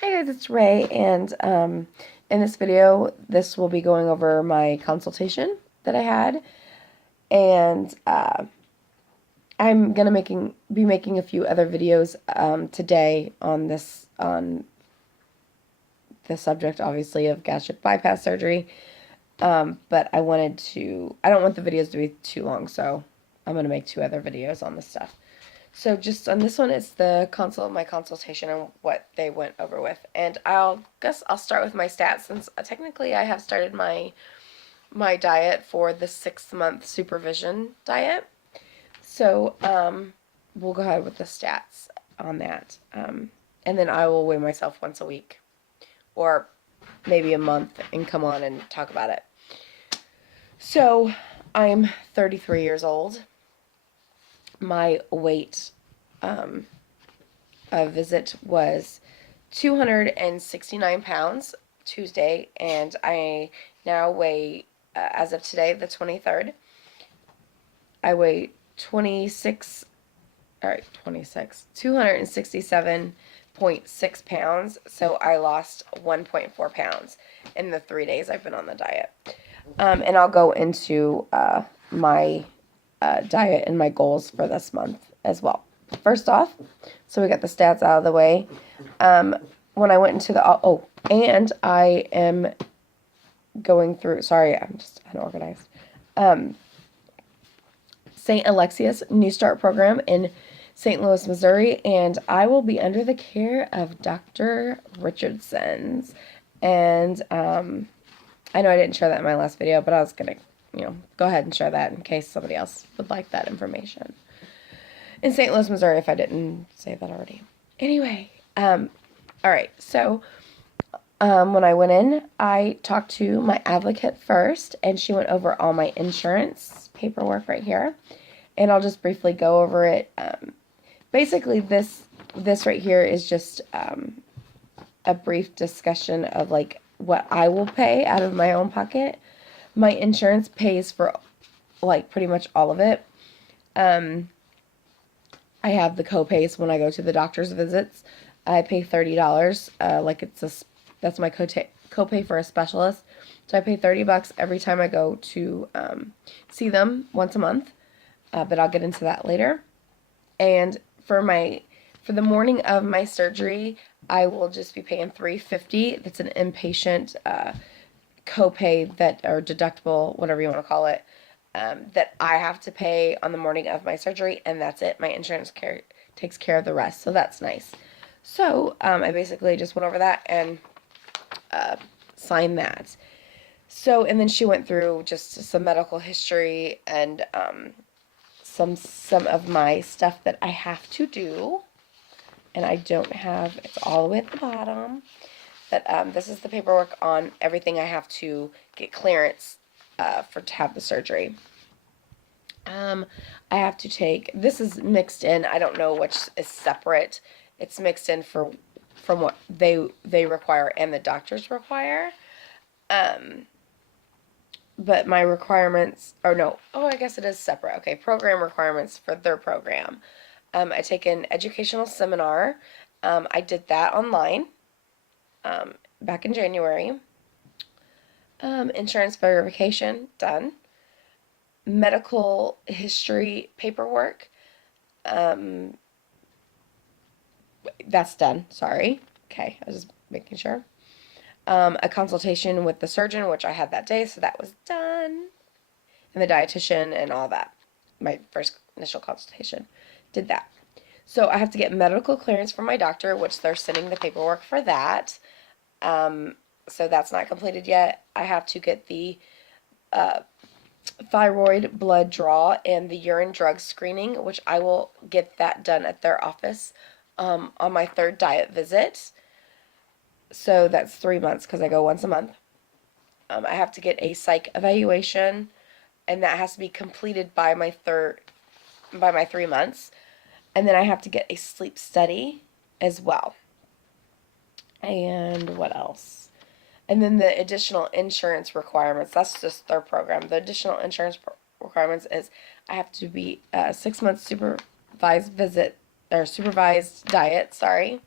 Hi guys, it's Ray, and in this video, this will be going over my consultation that I had, and I'm gonna be making a few other videos today on the subject, obviously, of gastric bypass surgery. But I don't want the videos to be too long, so I'm gonna make two other videos on this stuff. So just on this one, it's my consultation and what they went over with. And I'll start with my stats since technically I have started my diet for the 6 month supervision diet. So we'll go ahead with the stats on that. And then I will weigh myself once a week or maybe a month and come on and talk about it. So I'm 33 years old. My weight visit was 269 pounds Tuesday, and I now weigh, as of today, the 23rd, I weigh 267.6 pounds, so I lost 1.4 pounds in the 3 days I've been on the diet. And I'll go into my diet and my goals for this month as well. First off, so we got the stats out of the way. When I went into and I am going through, sorry, I'm just unorganized. St. Alexius New Start program in St. Louis, Missouri, and I will be under the care of Dr. Richardson's. And I know I didn't share that in my last video, but I was going to, go ahead and share that in case somebody else would like that information. In St. Louis, Missouri, if I didn't say that already. Anyway, all right, so when I went in, I talked to my advocate first, and she went over all my insurance paperwork right here, and I'll just briefly go over it. Basically, this right here is just a brief discussion of like what I will pay out of my own pocket. My insurance pays for like pretty much all of it. I have the co-pays when I go to the doctor's visits. I pay $30. That's my copay for a specialist. So I pay $30 every time I go to see them once a month. But I'll get into that later. And for the morning of my surgery, I will just be paying $350. That's an inpatient copay or deductible, whatever you want to call it, that I have to pay on the morning of my surgery, and that's it. My insurance takes care of the rest, so that's nice. So I basically just went over that and signed that. So, and then she went through just some medical history and some of my stuff that I have to do, and I don't have, it's all the way at the bottom. But this is the paperwork on everything I have to get clearance to have the surgery. I have to take, this is mixed in, I don't know which is separate. It's mixed in from what they require and the doctors require. But my requirements, I guess it is separate. Okay, program requirements for their program. I take an educational seminar. I did that online back in January. Insurance verification, done. Medical history paperwork, that's done, sorry. Okay, I was just making sure. A consultation with the surgeon, which I had that day, so that was done. And the dietitian and all that. My first initial consultation. Did that. So I have to get medical clearance from my doctor, which they're sending the paperwork for that. So that's not completed yet. I have to get the thyroid blood draw and the urine drug screening, which I will get that done at their office on my third diet visit. So that's 3 months because I go once a month. I have to get a psych evaluation, and that has to be completed by my 3 months. And then I have to get a sleep study as well. And what else? And then the additional insurance requirements, that's just their program. The additional insurance requirements is I have to be 6 months supervised diet, sorry.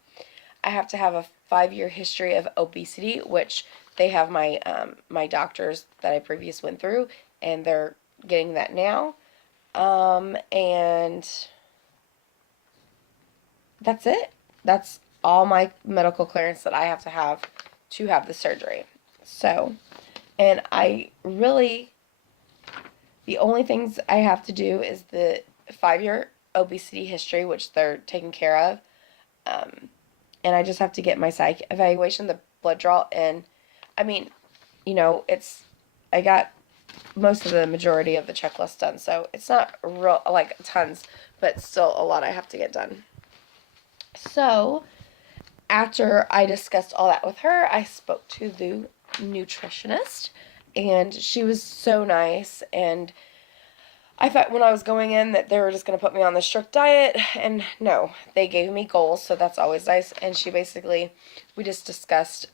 I have to have a 5-year history of obesity, which they have my doctors that I previously went through, and they're getting that now. And that's it. That's all my medical clearance that I have to have the surgery. So, and the only things I have to do is the 5-year obesity history, which they're taking care of. And I just have to get my psych evaluation, the blood draw, and I mean, I got most of the majority of the checklist done, so it's not real, like, tons, but still a lot I have to get done. So, after I discussed all that with her, I spoke to the nutritionist, and she was so nice, and I thought when I was going in that they were just going to put me on the strict diet, and no, they gave me goals, so that's always nice, and we just discussed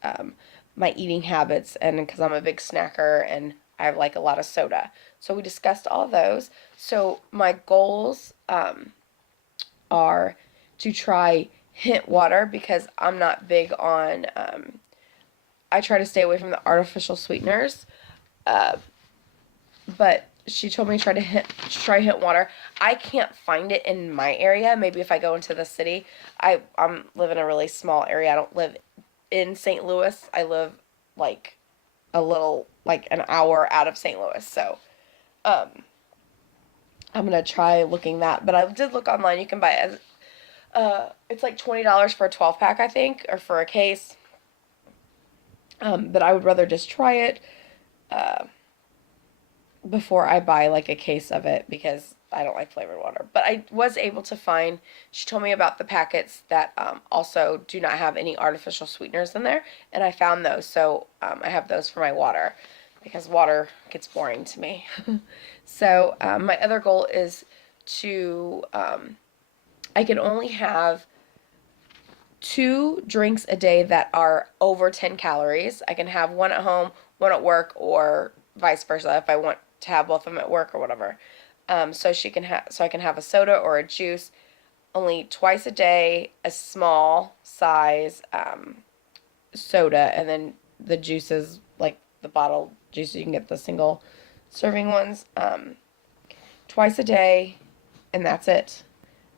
my eating habits, and because I'm a big snacker, and I like a lot of soda, so we discussed all of those. So my goals are to try hint water, because I'm not big on, I try to stay away from the artificial sweeteners, but she told me to try hint water. I can't find it in my area. Maybe if I go into the city. I live in a really small area. I don't live in St. Louis. I live like an hour out of St. Louis. So I'm gonna try looking that. But I did look online. You can buy it. It's like $20 for a 12-pack, I think, or for a case. But I would rather just try it before I buy like a case of it, because I don't like flavored water. But I was able to find, she told me about the packets that also do not have any artificial sweeteners in there, and I found those, so I have those for my water, because water gets boring to me. So my other goal is to, I can only have 2 drinks a day that are over 10 calories. I can have one at home, one at work, or vice versa if I want to have both of them at work or whatever. So I can have a soda or a juice only twice a day, a small size soda, and then the juices, like the bottle juices, you can get the single serving ones, twice a day, and that's it.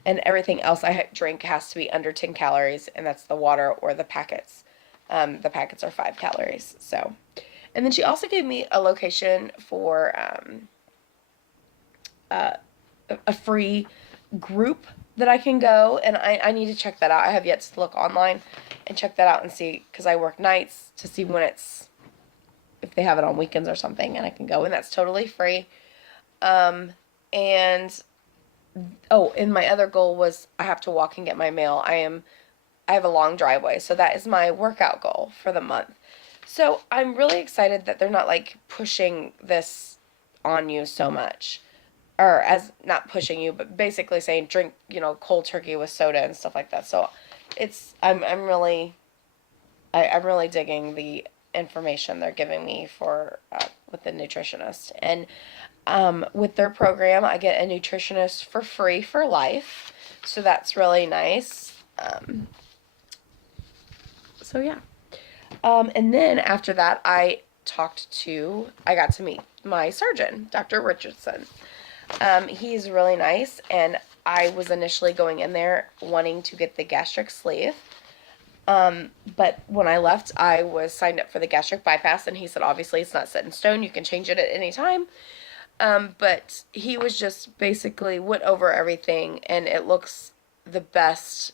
And everything else I drink has to be under 10 calories, and that's the water or the packets. The packets are 5 calories, so. And then she also gave me a location for a free group that I can go, and I need to check that out. I have yet to look online and check that out and see, because I work nights, to see if they have it on weekends or something, and I can go, and that's totally free. And my other goal was I have to walk and get my mail. I have a long driveway, so that is my workout goal for the month. So I'm really excited that they're not like pushing this on you so much, or as not pushing you, but basically saying drink, cold turkey with soda and stuff like that. So I'm really digging the information they're giving me for with the nutritionist, and with their program I get a nutritionist for free for life, so that's really nice. So yeah. And then after that, I got to meet my surgeon, Dr. Richardson. He's really nice, and I was initially going in there wanting to get the gastric sleeve. But when I left, I was signed up for the gastric bypass, and he said, obviously, it's not set in stone. You can change it at any time. But he was just basically went over everything, and it looks the best,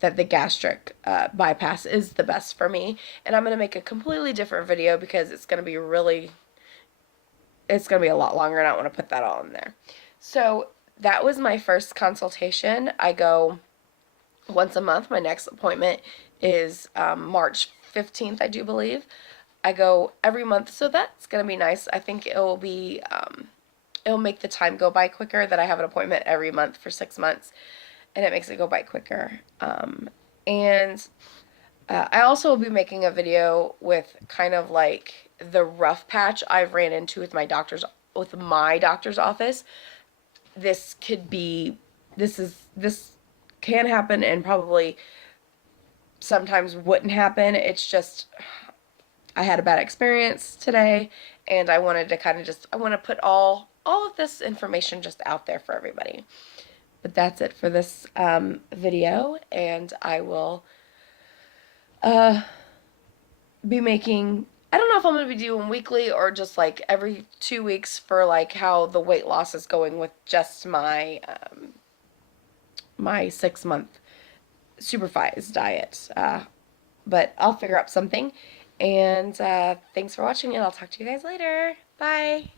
that the gastric bypass is the best for me. And I'm going to make a completely different video, because it's going to be a lot longer, and I don't want to put that all in there. So that was my first consultation. I go once a month. My next appointment is March 15th, I do believe. I go every month, so that's going to be nice. I think it'll make the time go by quicker that I have an appointment every month for 6 months. And it makes it go by quicker. And I also will be making a video with kind of like the rough patch I've ran into with my doctor's office. This can happen and probably sometimes wouldn't happen. It's just I had a bad experience today, and I wanted to kind of just I want to put all of this information just out there for everybody. But that's it for this video, and I will be making. I don't know if I'm going to be doing weekly or just like every 2 weeks for like how the weight loss is going with just my my 6 month supervised diet. But I'll figure out something. And thanks for watching, and I'll talk to you guys later. Bye.